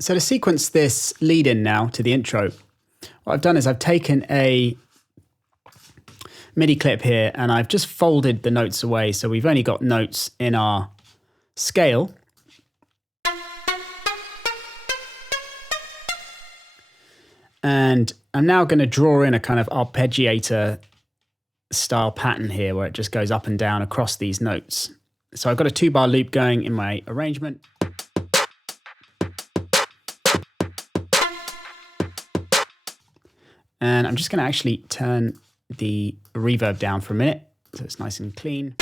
So to sequence this lead in now to the intro, what I've done is I've taken a MIDI clip here and I've just folded the notes away. So we've only got notes in our scale. And I'm now going to draw in a kind of arpeggiator style pattern here where it just goes up and down across these notes. So I've got a 2-bar loop going in my arrangement. And I'm just going to actually turn the reverb down for a minute so it's nice and clean.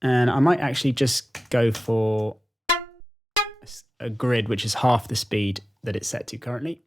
And I might actually just go for a grid, which is half the speed that it's set to currently.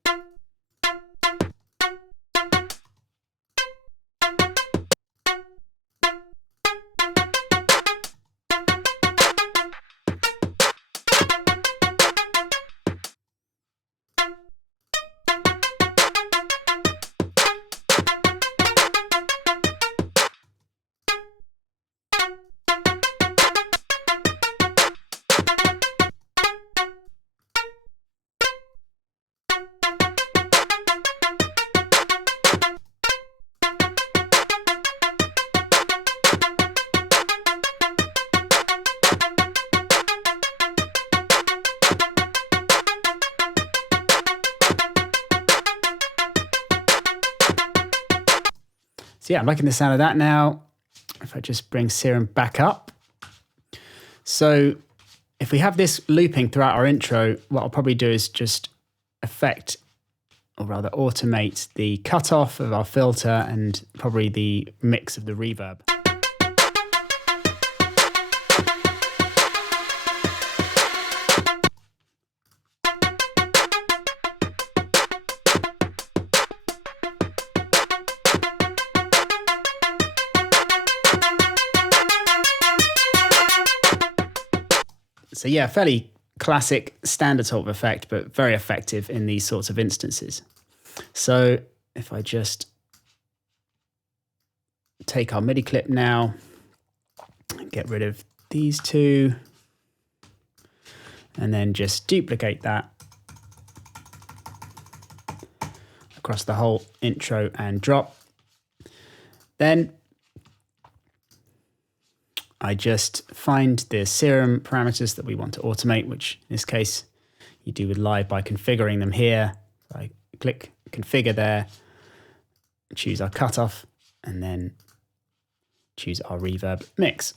So yeah, I'm liking the sound of that now. If I just bring Serum back up. So if we have this looping throughout our intro, what I'll probably do is just affect, or rather automate, the cutoff of our filter and probably the mix of the reverb. So yeah, fairly classic standard sort of effect, but very effective in these sorts of instances. So if I just take our MIDI clip now, get rid of these two, and then just duplicate that across the whole intro and drop. Then I just find the serum parameters that we want to automate, which in this case you do with live by configuring them here. So I click configure there, choose our cutoff, and then choose our reverb mix.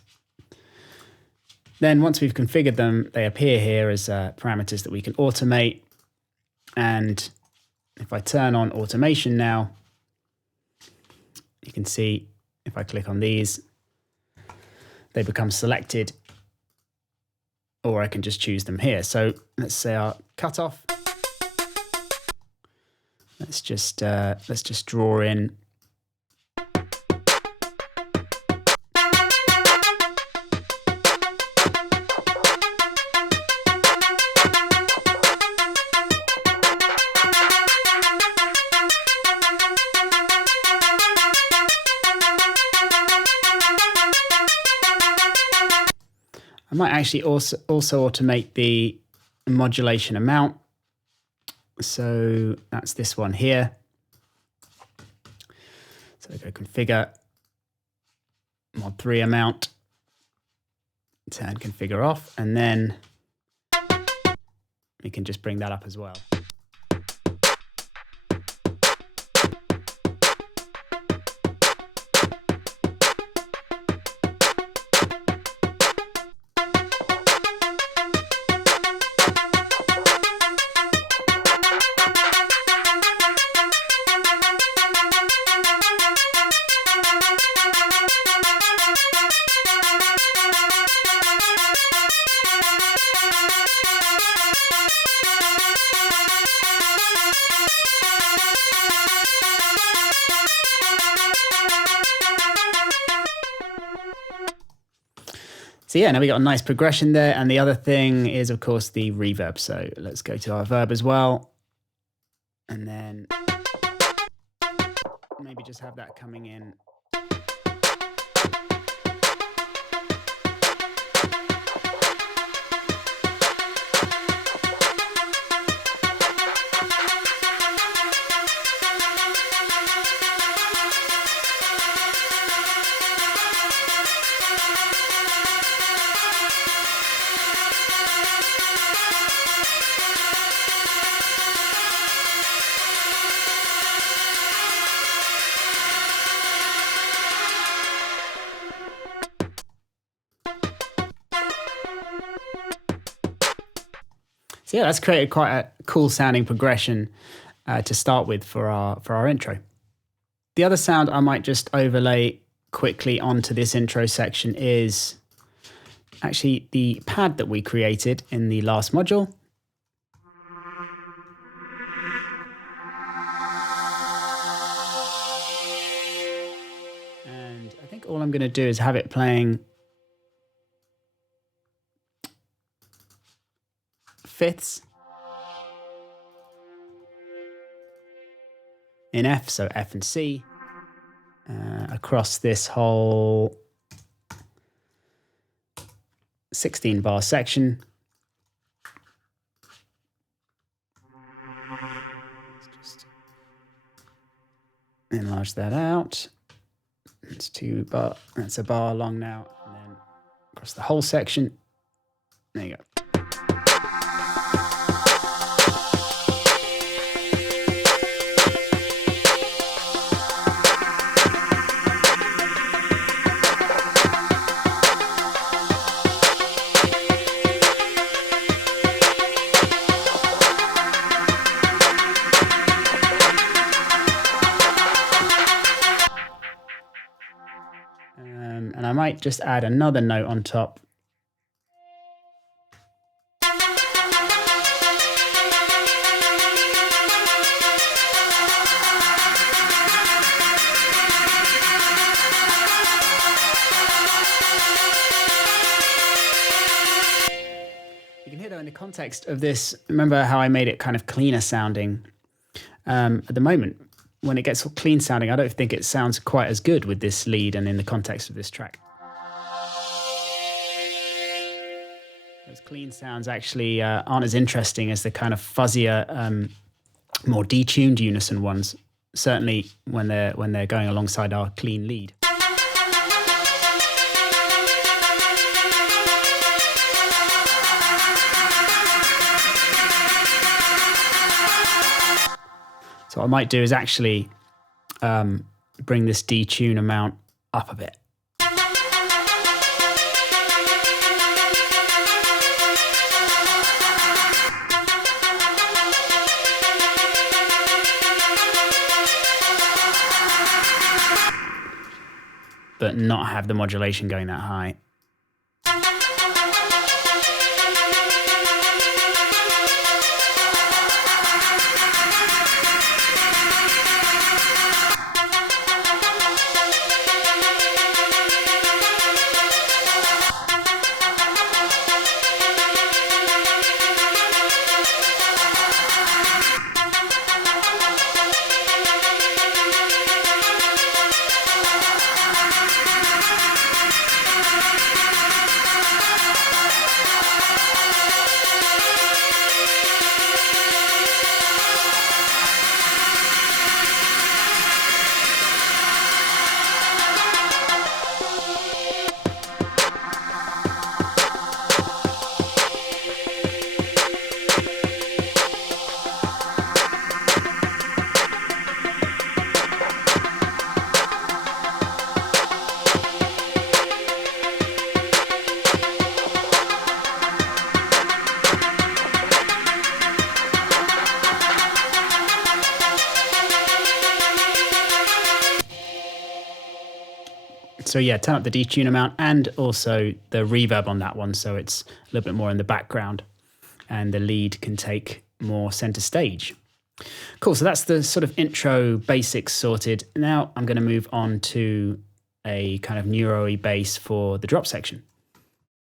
Then once we've configured them, they appear here as parameters that we can automate. And if I turn on automation now, you can see if I click on these, they become selected, or I can just choose them here. So let's say our cutoff. Let's just draw in . I might actually also automate the modulation amount. So that's this one here. So I go configure, mod 3 amount, turn configure off, and then we can just bring that up as well. So yeah, now we got a nice progression there. And the other thing is, of course, the reverb. So let's go to our verb as well. And then maybe just have that coming in. So yeah, that's created quite a cool sounding progression to start with for our intro. The other sound I might just overlay quickly onto this intro section is actually the pad that we created in the last module. And I think all I'm going to do is have it playing fifths in F, so F and C, across this whole 16 bar section. Let's just enlarge that out. It's that's a bar long now, and then across the whole section. There you go. And I might just add another note on top. You can hear though in the context of this, remember how I made it kind of cleaner sounding? At the moment, when it gets clean sounding, I don't think it sounds quite as good with this lead and in the context of this track. Those clean sounds actually aren't as interesting as the kind of fuzzier, more detuned unison ones, certainly when they're going alongside our clean lead. So what I might do is actually bring this detune amount up a bit. But not have the modulation going that high. So yeah, turn up the detune amount and also the reverb on that one, so it's a little bit more in the background and the lead can take more center stage. Cool, so that's the sort of intro basics sorted. Now I'm going to move on to a kind of neuro-y bass for the drop section.